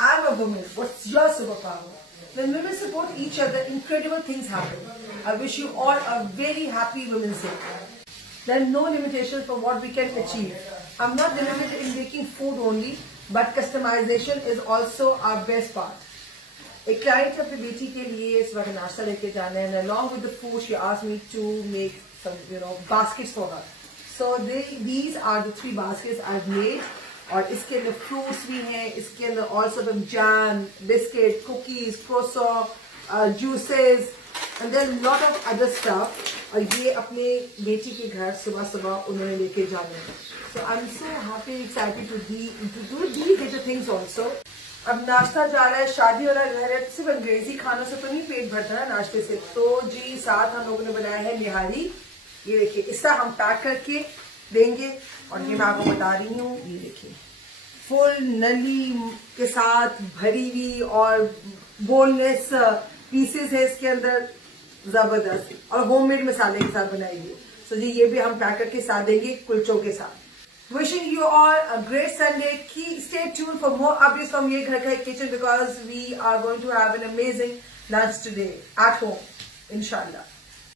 I'm a woman. What's your superpower? When women support each other, incredible things happen. I wish you all a very happy Women's Day. There are no limitations for what we can achieve. I'm not limited in making food only, but customization is also our best part. एक client अपनी बेटी के लिए इस वक्त नाश्ता लेके जाना है, and along with the food, she asked me to make some, baskets for her. So these are the 3 baskets I've made. और इसके अंदर फ्रूट्स भी हैं, इसके अंदर all sort of jam, biscuit, cookies, croissant, juices, and then lot of other stuff. और ये अपने बेटी के घर सुबह सुबह उन्होंने लेके जाना है. So I'm so happy, excited to do these little things also. अब नाश्ता जा रहा है, शादी वाला घर है, सिर्फ अंग्रेजी खानों से तो नहीं पेट भरता है नाश्ते से. तो जी साथ हम लोगों ने बनाया है निहारी. ये देखिए, इसका हम पैक करके देंगे और ये मैं आपको बता रही हूँ. ये देखिए, फुल नली के साथ भरी हुई और बोनलेस पीसेस है इसके अंदर, जबरदस्त, और होममेड मसाले के साथ बनाई हुई. तो जी ये भी हम पैक करके साथ देंगे कुलचों के साथ. Wishing you all a great Sunday. Stay tuned for more updates from Ye Ghar Ka Kitchen because we are going to have an amazing lunch today at home, inshallah.